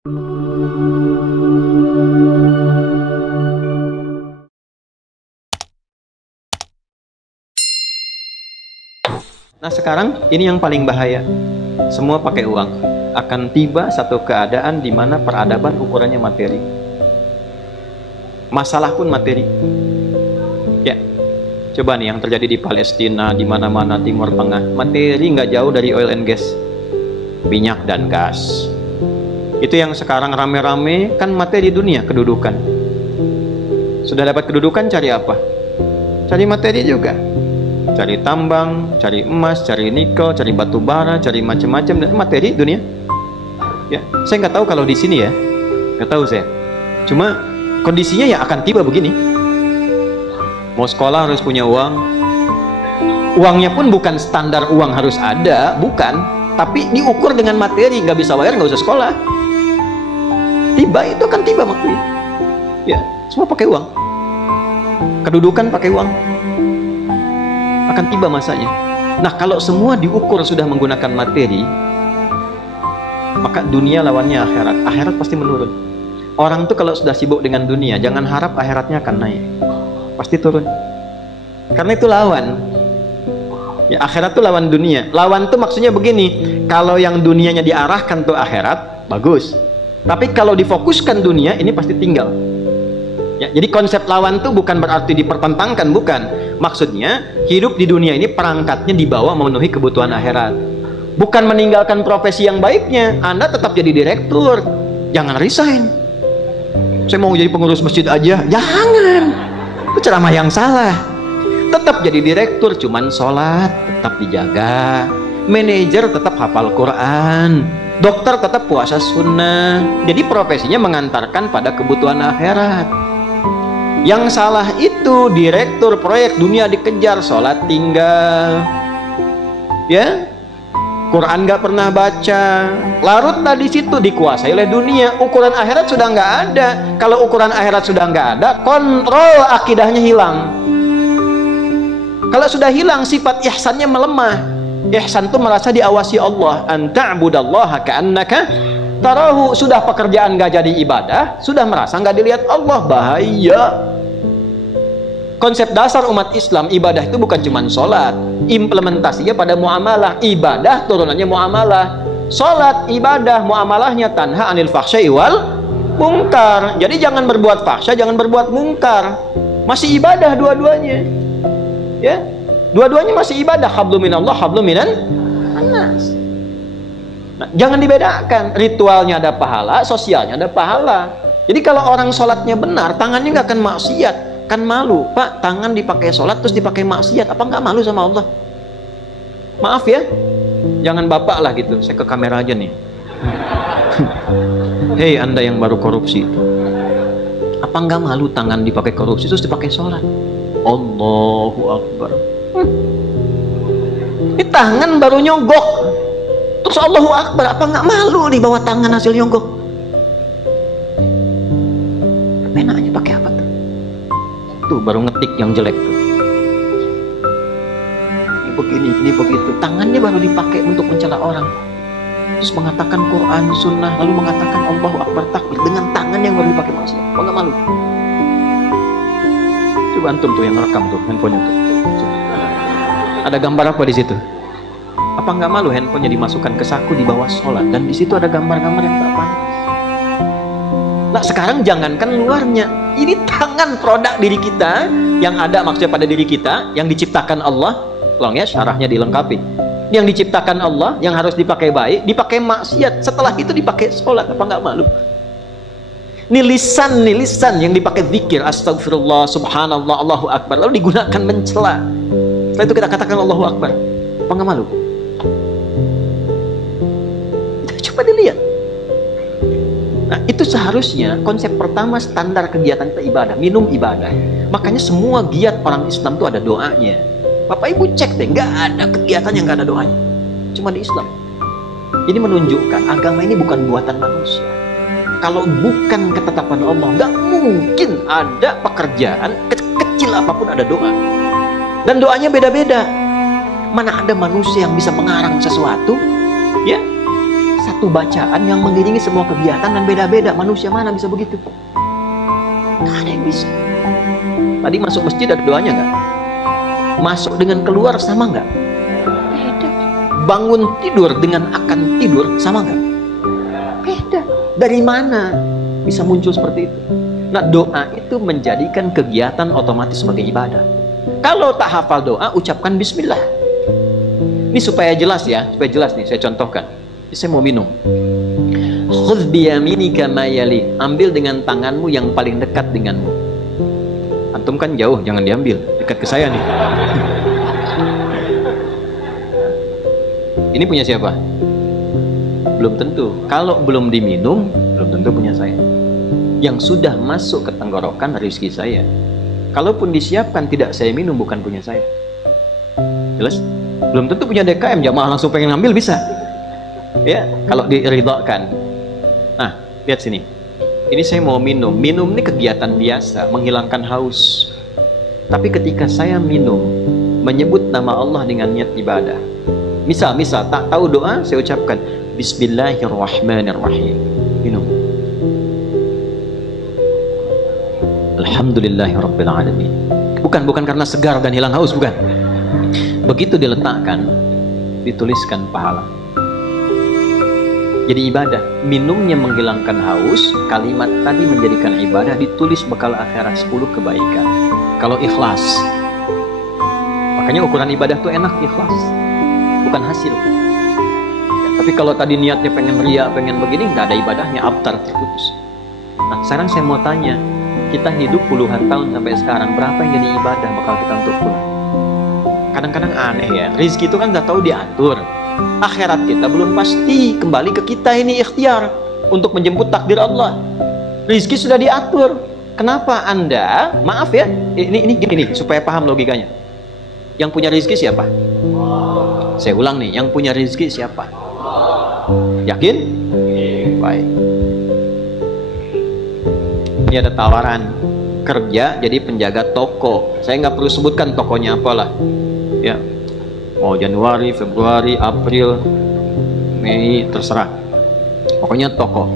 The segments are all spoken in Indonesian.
Nah sekarang ini yang paling bahaya. Semua pakai uang. Akan tiba satu keadaan di mana peradaban ukurannya materi. Masalah pun materi. Ya, coba nih yang terjadi di Palestina, di mana-mana Timur Tengah. Materi nggak jauh dari oil and gas, minyak dan gas. Itu yang sekarang rame-rame kan materi dunia, kedudukan. Sudah dapat kedudukan, cari apa? Cari materi juga. Cari tambang, cari emas, cari nikel, cari batu bara, cari macam-macam dan materi dunia. Ya, saya nggak tahu kalau di sini ya, nggak tahu saya. Cuma kondisinya ya akan tiba begini. Mau sekolah harus punya uang. Uangnya pun bukan standar uang harus ada, bukan. Tapi diukur dengan materi, nggak bisa bayar nggak usah sekolah. Tiba itu akan tiba materi. Ya, semua pakai uang. Kedudukan pakai uang. Akan tiba masanya. Nah kalau semua diukur sudah menggunakan materi, maka dunia lawannya akhirat. Akhirat pasti menurun. Orang tuh kalau sudah sibuk dengan dunia, jangan harap akhiratnya akan naik. Pasti turun. Karena itu lawan. Ya, akhirat tuh lawan dunia. Lawan tuh maksudnya begini, kalau yang dunianya diarahkan tuh akhirat, bagus. Tapi kalau difokuskan dunia, ini pasti tinggal. Ya, jadi konsep lawan tuh bukan berarti dipertentangkan, bukan. Maksudnya hidup di dunia ini perangkatnya dibawa memenuhi kebutuhan akhirat. Bukan meninggalkan profesi yang baiknya. Anda tetap jadi direktur, jangan resign. Saya mau jadi pengurus masjid aja, jangan. Itu ceramah yang salah. Tetap jadi direktur, cuman sholat tetap dijaga. Manajer tetap hafal Quran. Dokter tetap puasa sunnah. Jadi profesinya mengantarkan pada kebutuhan akhirat. Yang salah itu direktur proyek dunia dikejar, sholat tinggal, ya, Quran nggak pernah baca, larutlah di situ, dikuasai oleh dunia. Ukuran akhirat sudah nggak ada. Kalau ukuran akhirat sudah nggak ada, kontrol akidahnya hilang. Kalau sudah hilang, sifat ihsannya melemah. Ihsan itu merasa diawasi Allah. Anta'budallaha ka'annaka tarahu. Sudah pekerjaan nggak jadi ibadah, sudah merasa nggak dilihat Allah, bahaya. Konsep dasar umat Islam, ibadah itu bukan cuma sholat, implementasinya pada muamalah. Ibadah turunannya muamalah. Sholat, ibadah, muamalahnya tanha anil fahsyai wal mungkar. Jadi jangan berbuat fahsya, jangan berbuat mungkar. Masih ibadah dua-duanya. Ya, dua-duanya masih ibadah. Hablum minallah, hablum minan nas. Nah, jangan dibedakan. Ritualnya ada pahala, sosialnya ada pahala. Jadi kalau orang sholatnya benar, tangannya nggak akan maksiat. Kan malu, Pak, tangan dipakai sholat terus dipakai maksiat, apa nggak malu sama Allah? Maaf ya, jangan bapak lah gitu. Saya ke kamera aja nih. Hei Anda yang baru korupsi, apa nggak malu tangan dipakai korupsi terus dipakai sholat? Allahu Akbar. Ini tangan baru nyogok terus Allahu Akbar, apa nggak malu di bawah tangan hasil nyogok? Penanya pakai apa tuh? Tuh baru ngetik yang jelek tuh. Ini begini, ini begitu. Tangannya baru dipakai untuk mencela orang. Terus mengatakan Quran, Sunnah, lalu mengatakan Allahu Akbar, takbir dengan tangan yang baru dipakai maksiat. Apa nggak malu? Coba antum tuh yang rekam tuh handphonenya tuh. Ada gambar apa di situ? Apa nggak malu handphonenya dimasukkan ke saku di bawah sholat dan di situ ada gambar-gambar yang tak pantas? Nah sekarang jangankan luarnya, ini tangan produk diri kita yang ada maksudnya pada diri kita, yang diciptakan Allah. Tolong ya syarahnya dilengkapi. Yang diciptakan Allah, yang harus dipakai baik, dipakai maksiat. Setelah itu dipakai sholat, apa nggak malu? Ini lisan yang dipakai zikir, astagfirullah, subhanallah, Allahu Akbar, lalu digunakan mencela. Setelah itu kita katakan Allahu Akbar, apa nggak malu? Coba dilihat. Nah itu seharusnya konsep pertama standar kegiatan kita ibadah, minum ibadah. Makanya semua giat orang Islam itu ada doanya. Bapak Ibu cek deh, nggak ada kegiatan yang nggak ada doanya. Cuma di Islam. Jadi menunjukkan agama ini bukan buatan manusia. Kalau bukan ketetapan Allah, nggak mungkin ada pekerjaan kecil apapun ada doa. Dan doanya beda-beda. Mana ada manusia yang bisa mengarang sesuatu, ya? satu bacaan yang mengiringi semua kegiatan dan beda-beda. Manusia mana bisa begitu? Gak ada yang bisa. Tadi masuk masjid ada doanya nggak? Masuk dengan keluar sama nggak? Beda. Bangun tidur dengan akan tidur sama nggak? Beda. Dari mana bisa muncul seperti itu? Nah, doa itu menjadikan kegiatan otomatis sebagai ibadah. Kalau tak hafal doa, ucapkan bismillah. Ini supaya jelas ya, supaya jelas nih, saya contohkan. Ini saya mau minum. Khudh biyaminika ma yali. Ambil dengan tanganmu yang paling dekat denganmu. Antum kan jauh, jangan diambil. Dekat ke saya nih. Ini punya siapa? Belum tentu. Kalau belum diminum, belum tentu punya saya. Yang sudah masuk ke tenggorokan rezeki saya. Kalaupun disiapkan tidak saya minum, bukan punya saya. Jelas? Belum tentu punya DKM, jamaah langsung pengen ngambil bisa. Ya, kalau diridhakan. Nah, lihat sini. Ini saya mau minum. Minum ini kegiatan biasa, menghilangkan haus. Tapi ketika saya minum, menyebut nama Allah dengan niat ibadah. Misal, tak tahu doa, saya ucapkan Bismillahirrahmanirrahim. Minum. Alhamdulillahirrabbilalamin. Bukan karena segar dan hilang haus, bukan. Begitu diletakkan, dituliskan pahala. Jadi ibadah. Minumnya menghilangkan haus, kalimat tadi menjadikan ibadah, ditulis bekal akhirat 10 kebaikan. Kalau ikhlas. Makanya ukuran ibadah tuh enak, ikhlas. Bukan hasil. Ya, tapi kalau tadi niatnya pengen ria, pengen begini, nggak ada ibadahnya, abtar, terputus. Nah, sekarang saya mau tanya, kita hidup puluhan tahun sampai sekarang, berapa yang jadi ibadah bakal kita untuk pulang? Kadang-kadang aneh ya, rezeki itu kan nggak tahu diatur. Akhirat kita belum pasti, kembali ke kita ini ikhtiar untuk menjemput takdir Allah. Rezeki sudah diatur. Kenapa Anda, maaf ya, ini gini supaya paham logikanya. Yang punya rezeki siapa? Saya ulang nih, yang punya rezeki siapa? Yakin? Baik. Ini ada tawaran kerja jadi penjaga toko. Saya nggak perlu sebutkan tokonya apalah. Ya, mau Januari, Februari, April, Mei, terserah. Pokoknya toko.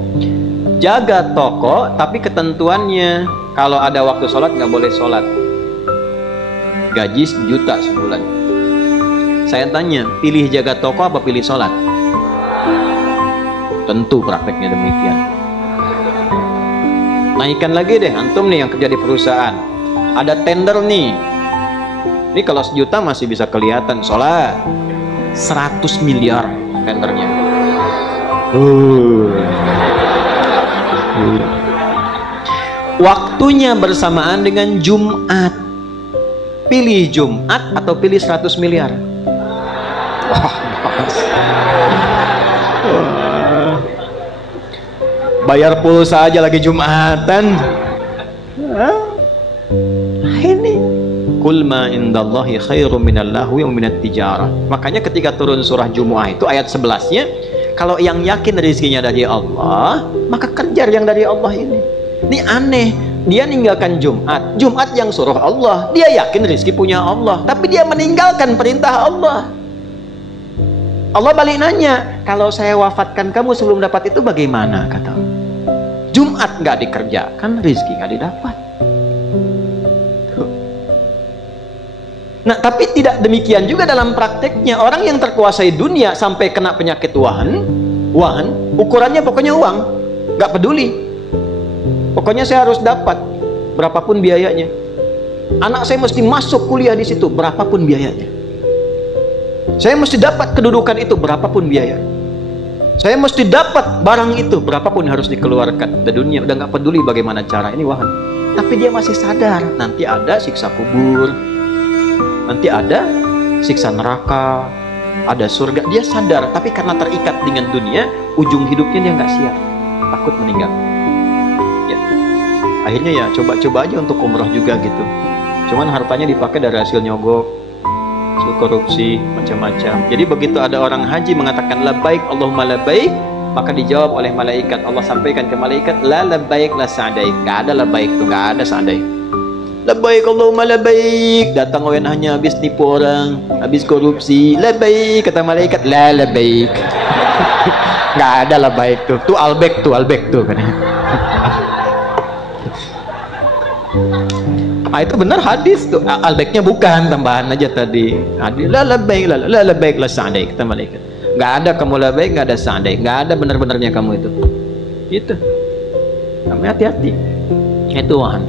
Jaga toko, tapi ketentuannya kalau ada waktu sholat nggak boleh sholat. Gaji 1 juta sebulan. Saya tanya, pilih jaga toko apa pilih sholat? Tentu prakteknya demikian. Naikkan lagi deh, antum nih yang kerja di perusahaan. Ada tender nih. Ini kalau 1 juta masih bisa kelihatan, sholat 100 miliar tendernya. Waktunya bersamaan dengan Jumat. Pilih Jumat atau pilih 100 miliar? Bayar pulsa aja lagi Jumatan. Ini Kul ma indallahi khairum minal lahwi wa minat tijarah. Makanya ketika turun surah Jumu'ah itu ayat 11-nya, kalau yang yakin rezekinya dari Allah, maka kejar yang dari Allah ini. Ini aneh, dia meninggalkan Jumat. Jumat yang suruh Allah, dia yakin rezeki punya Allah, tapi dia meninggalkan perintah Allah. Allah balik nanya, kalau saya wafatkan kamu sebelum dapat itu bagaimana? Kata Allah. Jumat nggak dikerjakan, rezeki nggak didapat. Nah, tapi tidak demikian juga dalam prakteknya. Orang yang terkuasai dunia sampai kena penyakit wahan, ukurannya pokoknya uang, nggak peduli. Pokoknya saya harus dapat, berapapun biayanya. Anak saya mesti masuk kuliah di situ, berapapun biayanya. Saya mesti dapat kedudukan itu, berapapun biaya. Saya mesti dapat barang itu, berapapun harus dikeluarkan. Di dunia udah nggak peduli bagaimana cara, ini wahan. Tapi dia masih sadar, nanti ada siksa kubur, nanti ada siksa neraka, ada surga. Dia sadar, tapi karena terikat dengan dunia, ujung hidupnya dia nggak siap, takut meninggal. Ya, akhirnya ya coba-coba aja untuk umroh juga gitu. Cuman hartanya dipakai dari hasil nyogok, hasil korupsi, macam-macam. Jadi begitu ada orang haji mengatakan labbaik Allahumma labbaik, maka dijawab oleh malaikat. Allah sampaikan ke malaikat, la labbaik la sa'daik. Nggak ada labbaik tuh, nggak ada sa'daik. Labbaik Allahumma labbaik. Datang orang hanya habis nipu orang, habis korupsi. Labbaik, kata malaikat, la labbaik. Nggak ada lah baik tuh. Tuh albek tuh katanya. Ah, itu benar hadis tuh. Albeknya bukan, tambahan aja tadi. La labbaik la sa'daik, kata malaikat. Nggak ada kamu labbaik, nggak ada sa'daik, nggak ada benar-benarnya kamu itu. Gitu. Kamu hati-hati. Itu wahan.